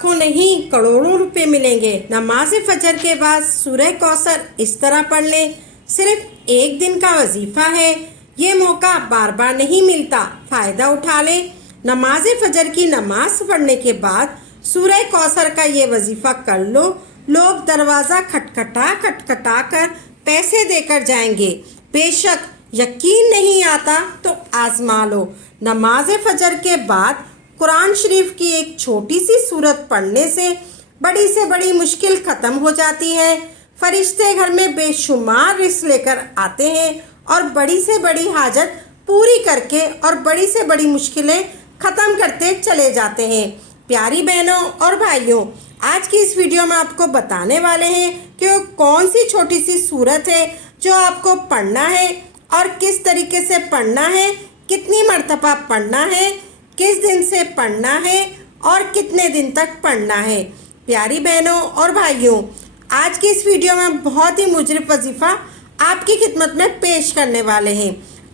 लाखों नहीं करोड़ों रुपए मिलेंगे। नमाज फजर के बाद सूरह कौसर इस तरह पढ़ लें। सिर्फ एक दिन का वजीफा है, ये मौका बार बार नहीं मिलता, फायदा उठा लें। नमाज फजर की नमाज पढ़ने के बाद सूरह कौसर का ये वजीफा कर लो। लोग दरवाज़ा खटखटा कर पैसे देकर जाएंगे। बेशक यकीन नहीं आता तो आजमा लो। नमाज फजर के बाद कुरान शरीफ की एक छोटी सी सूरत पढ़ने से बड़ी मुश्किल ख़त्म हो जाती है। फरिश्ते घर में बेशुमार रिस्क लेकर आते हैं और बड़ी से बड़ी हाजत पूरी करके और बड़ी से बड़ी मुश्किलें ख़त्म करते चले जाते हैं। प्यारी बहनों और भाइयों, आज की इस वीडियो में आपको बताने वाले हैं कि वो कौन सी छोटी सी सूरत है जो आपको पढ़ना है और किस तरीके से पढ़ना है, कितनी मर्तबा पढ़ना है, किस दिन से पढ़ना है और कितने दिन तक पढ़ना है। प्यारी बहनों और भाइयों, आज की इस वीडियो में बहुत ही मुजरिब वजीफ़ा आपकी खिदमत में पेश करने वाले हैं।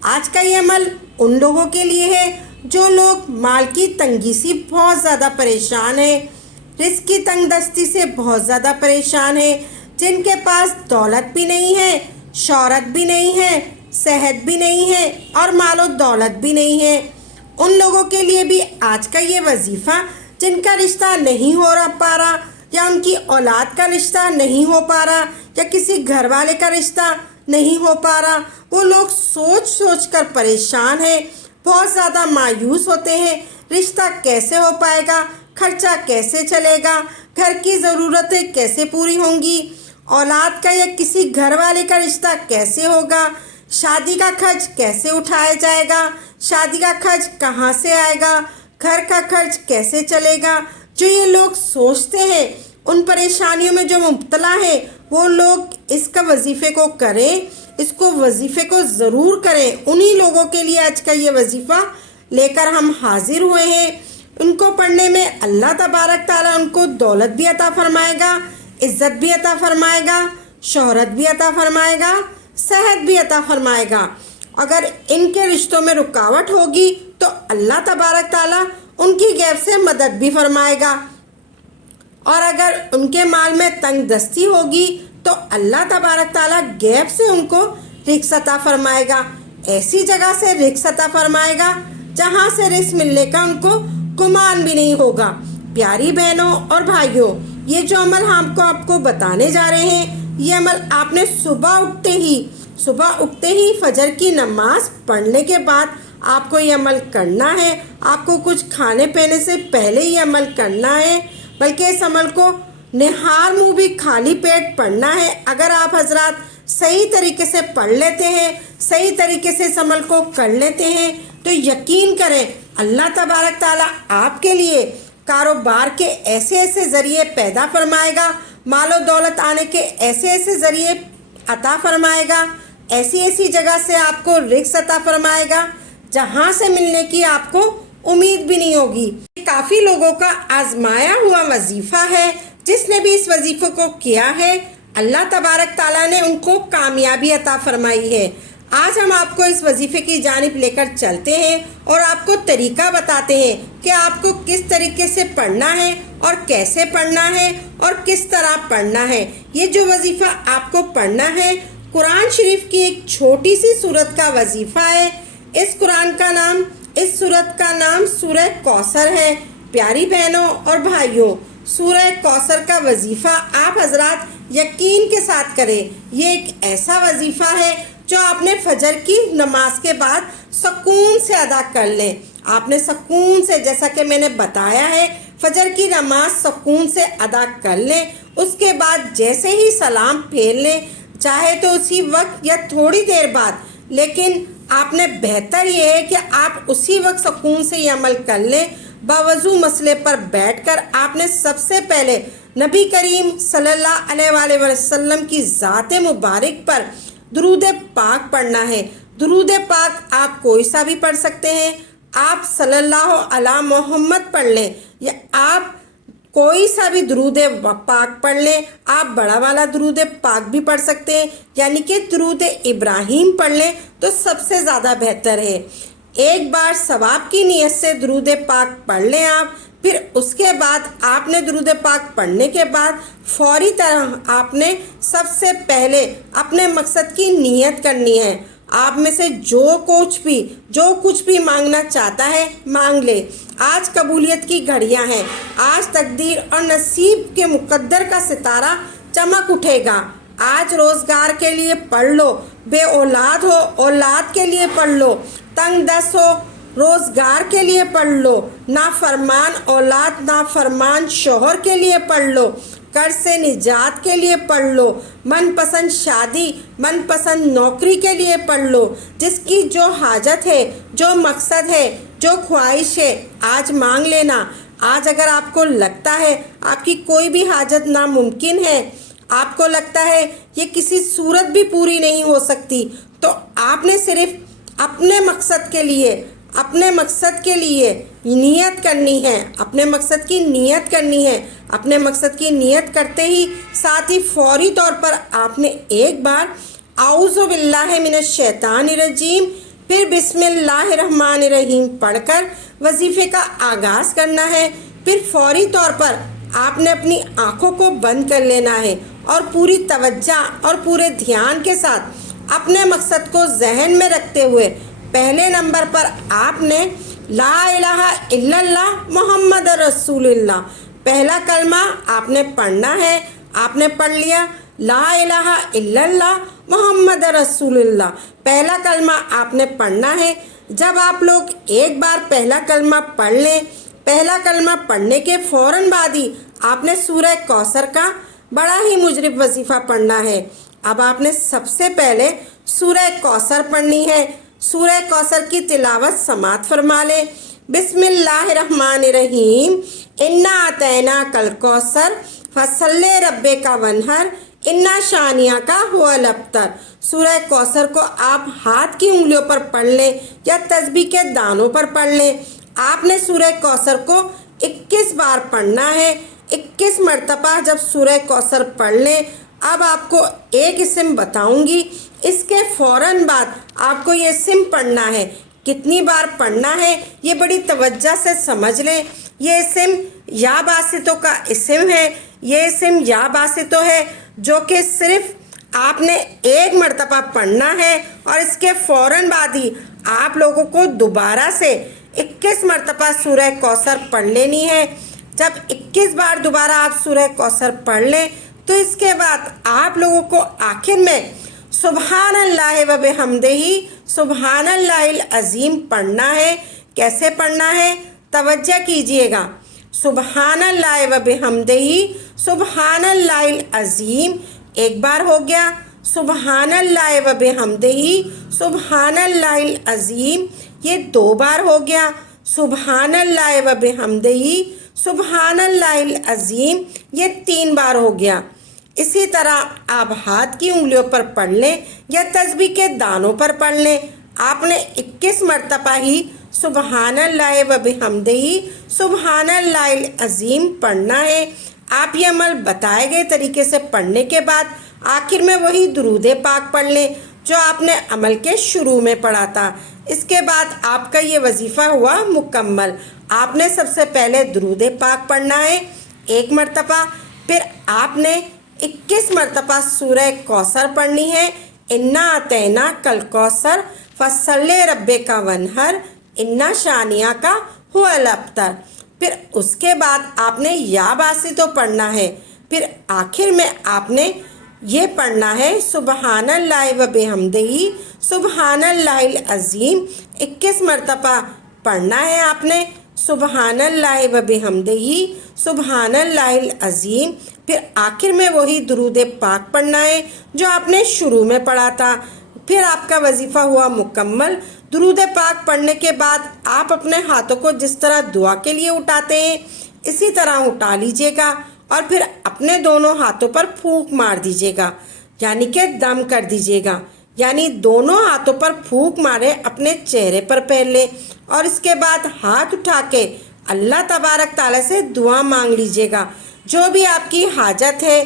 आज का ये अमल उन लोगों के लिए है जो लोग माल की तंगी से बहुत ज़्यादा परेशान है, रिस्क की तंगदस्ती से बहुत ज़्यादा परेशान है, जिनके पास दौलत भी नहीं है, शोहरत भी नहीं है, सेहत भी नहीं है और मालो दौलत भी नहीं है। उन लोगों के लिए भी आज का ये वजीफ़ा, जिनका रिश्ता नहीं हो पा रहा या उनकी औलाद का रिश्ता नहीं हो पा रहा या किसी घर वाले का रिश्ता नहीं हो पा रहा, वो लोग सोच कर परेशान हैं, बहुत ज़्यादा मायूस होते हैं। रिश्ता कैसे हो पाएगा, खर्चा कैसे चलेगा, घर की ज़रूरतें कैसे पूरी होंगी, औलाद का या किसी घर वाले का रिश्ता कैसे होगा, शादी का खर्च कैसे उठाया जाएगा, शादी का खर्च कहाँ से आएगा, घर का खर्च कैसे चलेगा। जो ये लोग सोचते हैं, उन परेशानियों में जो मुब्तला है, वो लोग इसका वजीफ़े को करें, इसको वजीफ़े को ज़रूर करें। उन्हीं लोगों के लिए आज का ये वजीफ़ा लेकर हम हाजिर हुए हैं। उनको पढ़ने में अल्लाह तबारक ताला उनको दौलत भी अता फरमाएगा, इज़्ज़त भी अता फरमाएगा, शोहरत भी अता फरमाएगा, सेहत भी अता फरमाएगा। अगर इनके रिश्तों में रुकावट होगी तो अल्लाह तबारक ताला उनकी गैब से मदद भी फरमाएगा, और अगर उनके माल में तंग दस्ती होगी तो अल्लाह तबारक ताला गैब से उनको रिज़्क़ अता फरमाएगा। ऐसी जगह से रिज़्क़ अता फरमाएगा जहाँ से रिज़्क़ मिलने का उनको गुमान भी नहीं होगा। प्यारी बहनों और भाइयों, ये जो अमल हम आपको बताने जा रहे हैं, ये अमल आपने सुबह उठते ही फजर की नमाज पढ़ने के बाद आपको ये अमल करना है। आपको कुछ खाने पीने से पहले ये अमल करना है, बल्कि इस अमल को निहार मुँह भी खाली पेट पढ़ना है। अगर आप हजरात सही तरीके से पढ़ लेते हैं, सही तरीके से इस अमल को कर लेते हैं, तो यकीन करें अल्लाह तबारक ताला आपके लिए कारोबार के ऐसे ज़रिए पैदा फरमाएगा, मालो दौलत आने के ऐसे ज़रिए अता फरमाएगा, ऐसी जगह से आपको रिज़्क़ अता फरमाएगा जहाँ से मिलने की आपको उम्मीद भी नहीं होगी। काफ़ी लोगों का आजमाया हुआ वजीफ़ा है। जिसने भी इस वजीफ़े को किया है, अल्लाह तबारक ताला ने उनको कामयाबी अता फरमाई है। आज हम आपको इस वजीफ़े की जानिब लेकर चलते हैं और आपको तरीका बताते हैं कि आपको किस तरीके से पढ़ना है और कैसे पढ़ना है और किस तरह पढ़ना है। ये जो वजीफ़ा आपको पढ़ना है, कुरान शरीफ की एक छोटी सी सूरत का वजीफ़ा है। इस सूरत का नाम सूरह कौसर है। प्यारी बहनों और भाइयों, सूरह कौसर का वजीफ़ा आप हजरात यकीन के साथ करें। ये एक ऐसा वजीफ़ा है जो आपने फजर की नमाज के बाद सुकून से अदा कर लें। आपने सुकून से, जैसा कि मैंने बताया है, फजर की नमाज सुकून से अदा कर लें। उसके बाद जैसे ही सलाम फेर लें, चाहे तो उसी वक्त या थोड़ी देर बाद, लेकिन आपने बेहतर ये है कि आप उसी वक्त सुकून से ये अमल कर लें। बावजू मसले पर बैठकर आपने सबसे पहले नबी करीम सल्लल्लाहु अलैहि वसल्लम की ज़ात मुबारक पर दुरूद पाक पढ़ना है। दुरूद पाक आप कोई सा भी पढ़ सकते हैं। आप सल्लल्लाहु अला मोहम्मद पढ़ लें या आप कोई सा भी दुरूद पाक पढ़ लें। आप बड़ा वाला दुरूद पाक भी पढ़ सकते हैं, यानी कि दुरूद इब्राहिम पढ़ लें तो सबसे ज़्यादा बेहतर है। एक बार सवाब की नीयत से दुरूद पाक पढ़ लें आप, پھر اس کے بعد آپ نے درود پاک پڑھنے کے بعد فوری طرح آپ نے سب سے پہلے اپنے مقصد کی نیت کرنی ہے۔ آپ میں سے جو کچھ بھی مانگنا چاہتا ہے مانگ لے۔ آج قبولیت کی گھڑیاں ہیں، آج تقدیر اور نصیب کے مقدر کا ستارہ چمک اٹھے گا۔ آج روزگار کے لیے پڑھ لو، بے اولاد ہو اولاد کے لیے پڑھ لو، تنگ دست ہو روزگار کے لیے پڑھ لو، نافرمان اولاد نافرمان شوہر کے لیے پڑھ لو، قرض سے نجات کے لیے پڑھ لو، من پسند شادی من پسند نوکری کے لیے پڑھ لو۔ جس کی جو حاجت ہے، جو مقصد ہے، جو خواہش ہے، آج مانگ لینا۔ آج اگر آپ کو لگتا ہے آپ کی کوئی بھی حاجت ناممکن ہے، آپ کو لگتا ہے یہ کسی صورت بھی پوری نہیں ہو سکتی، تو آپ نے صرف اپنے مقصد کے لیے نیت کرنی ہے، اپنے مقصد کی نیت کرنی ہے۔ اپنے مقصد کی نیت کرتے ہی ساتھ ہی فوری طور پر آپ نے ایک بار اعوذ باللہ من الشیطان الرجیم پھر بسم اللہ الرحمن الرحیم پڑھ کر وظیفے کا آغاز کرنا ہے۔ پھر فوری طور پر آپ نے اپنی آنکھوں کو بند کر لینا ہے اور پوری توجہ اور پورے دھیان کے ساتھ اپنے مقصد کو ذہن میں رکھتے ہوئے پہلے نمبر پر آپ نے لا الہ الا اللہ محمد رسول اللہ پہلا کلمہ آپ نے پڑھنا ہے۔ آپ نے پڑھ لیا لا الہ الا اللہ محمد رسول اللہ پہلا کلمہ آپ نے پڑھنا ہے۔ جب آپ لوگ ایک بار پہلا کلمہ پڑھ لیں، پہلا کلمہ پڑھنے کے فوراً بعد ہی آپ نے سورہ کوثر کا بڑا ہی مجرب وظیفہ پڑھنا ہے۔ اب آپ نے سب سے پہلے سورہ کوثر پڑھنی ہے۔ سورہ کوثر کی تلاوت سماعت فرما لیں۔ بسم اللہ الرحمن الرحیم انا اعطیناک الکوثر فصلی ربک وانحر انا شانئک هو الابتر۔ سورہ کوثر کو آپ ہاتھ کی انگلیوں پر پڑھ لیں یا تسبیح کے دانوں پر پڑھ لیں۔ آپ نے سورہ کوثر کو 21 بار پڑھنا ہے۔ 21 مرتبہ جب سورہ کوثر پڑھ لیں، اب آپ کو ایک اسم بتاؤں گی، اس کے فوراً بعد آپ کو یہ اسم پڑھنا ہے۔ کتنی بار پڑھنا ہے یہ بڑی توجہ سے سمجھ لیں۔ یہ اسم یا باسطوں کا اسم ہے۔ یہ اسم یا باسطوں ہے جو کہ صرف آپ نے ایک مرتبہ پڑھنا ہے اور اس کے فوراً بعد ہی آپ لوگوں کو دوبارہ سے 21 مرتبہ سورہ کوثر پڑھ لینی ہے۔ جب 21 بار دوبارہ آپ سورہ کوثر پڑھ لیں تو اس کے بعد آپ لوگوں کو آخر میں سبحان اللہ و بحمدہ سبحان اللہ العظیم پڑھنا ہے۔ کیسے پڑھنا ہے توجہ کیجئے گا۔ سبحان اللہ و بحمدہ سبحان اللہ العظیم ایک بار ہو گیا، سبحان اللہ و بحمدہ سبحان اللہ العظیم یہ 2 بار ہو گیا، سبحان اللہ و بحمدہ سبحان اللہ العظیم یہ 3 بار ہو گیا۔ اسی طرح آپ ہاتھ کی انگلیوں پر پڑھ لیں یا تسبیح کے دانوں پر پڑھ لیں۔ آپ نے 21 مرتبہ ہی سبحان اللہ و بحمدہ سبحان اللہ العظیم پڑھنا ہے۔ آپ یہ عمل بتائے گئے طریقے سے پڑھنے کے بعد آخر میں وہی درود پاک پڑھ لیں جو آپ نے عمل کے شروع میں پڑھا تھا۔ اس کے بعد آپ کا یہ وظیفہ ہوا مکمل۔ آپ نے سب سے پہلے درود پاک پڑھنا ہے 1 مرتبہ، پھر آپ نے 21 مرتبہ سورہ کوثر پڑھنی ہے، انا اعطیناک الکوثر فصلی ربک وانحر انا شانئک هو الابتر۔ پھر اس کے بعد آپ نے یا باسطوں پڑھنا ہے۔ پھر آخر میں آپ نے یہ پڑھنا ہے سبحان اللہ و بحمدہ سبحان اللہ العظیم 21 مرتبہ پڑھنا ہے آپ نے، سبحان اللہ و بحمدہ سبحان اللہ العظیم۔ پھر آخر میں وہی درود پاک پڑھنا ہے جو آپ نے شروع میں پڑھا تھا۔ پھر آپ کا وظیفہ ہوا مکمل۔ درود پاک پڑھنے کے بعد آپ اپنے ہاتھوں کو جس طرح دعا کے لیے اٹھاتے ہیں اسی طرح اٹھا لیجئے گا اور پھر اپنے دونوں ہاتھوں پر پھونک مار دیجئے گا، یعنی کہ دم کر دیجئے گا، یعنی دونوں ہاتھوں پر پھونک مارے اپنے چہرے پر پہلے، اور اس کے بعد ہاتھ اٹھا کے اللہ تبارک تعالیٰ سے دعا مانگ لیجئے گا۔ جو بھی آپ کی حاجت ہے،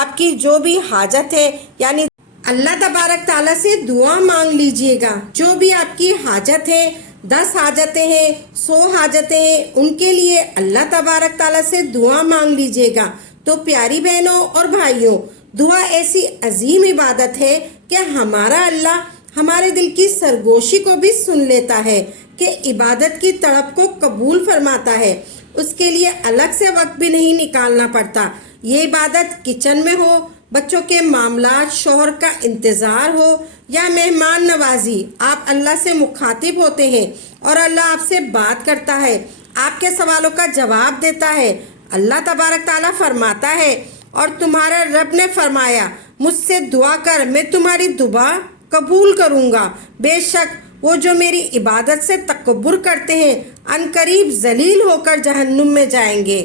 آپ کی جو بھی حاجت ہے، یعنی اللہ تبارک تعالیٰ سے دعا مانگ لیجئے گا۔ جو بھی آپ کی حاجت ہے 10 हाजतें हैं, 100 हाजतें हैं, उनके लिए अल्लाह तबारक ताला से दुआ मांग लीजिएगा। तो प्यारी बहनों और भाइयों, दुआ ऐसी अजीम इबादत है कि हमारा अल्लाह हमारे दिल की सरगोशी को भी सुन लेता है, कि इबादत की तड़प को कबूल फरमाता है। उसके लिए अलग से वक्त भी नहीं निकालना पड़ता। ये इबादत किचन में हो, बच्चों के मामलात, शौहर का इंतज़ार हो या मेहमान नवाजी, आप अल्लाह से मुखातिब होते हैं और अल्लाह आपसे बात करता है, आपके सवालों का जवाब देता है। अल्लाह तबारक ताला फरमाता है, और तुम्हारे रब ने फरमाया, मुझसे दुआ कर, मैं तुम्हारी दुआ कबूल करूँगा। बेशक वो जो मेरी इबादत से तकब्बुर करते हैं, अनकरीब जलील होकर जहन्नुम में जाएंगे।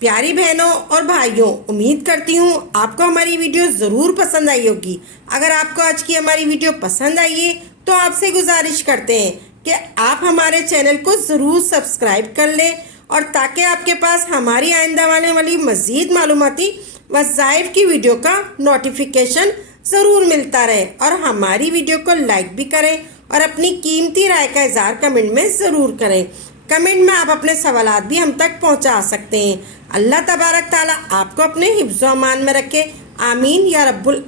प्यारी बहनों और भाइयों, उम्मीद करती हूँ आपको हमारी वीडियो ज़रूर पसंद आई होगी। अगर आपको आज की हमारी वीडियो पसंद आई है तो आपसे गुजारिश करते हैं कि आप हमारे चैनल को ज़रूर सब्सक्राइब कर लें, और ताकि आपके पास हमारी आइंदा आने वाली मज़ीद मालूमाती वज़ाइफ की वीडियो का नोटिफिकेशन ज़रूर मिलता रहे। और हमारी वीडियो को लाइक भी करें और अपनी कीमती राय का इज़हार कमेंट में ज़रूर करें। कमेंट में आप अपने सवालात भी हम तक पहुंचा सकते हैं। अल्लाह तबारक ताला आपको अपने हिफ्ज़-ओ-अमान में रखे। आमीन या रब्बुल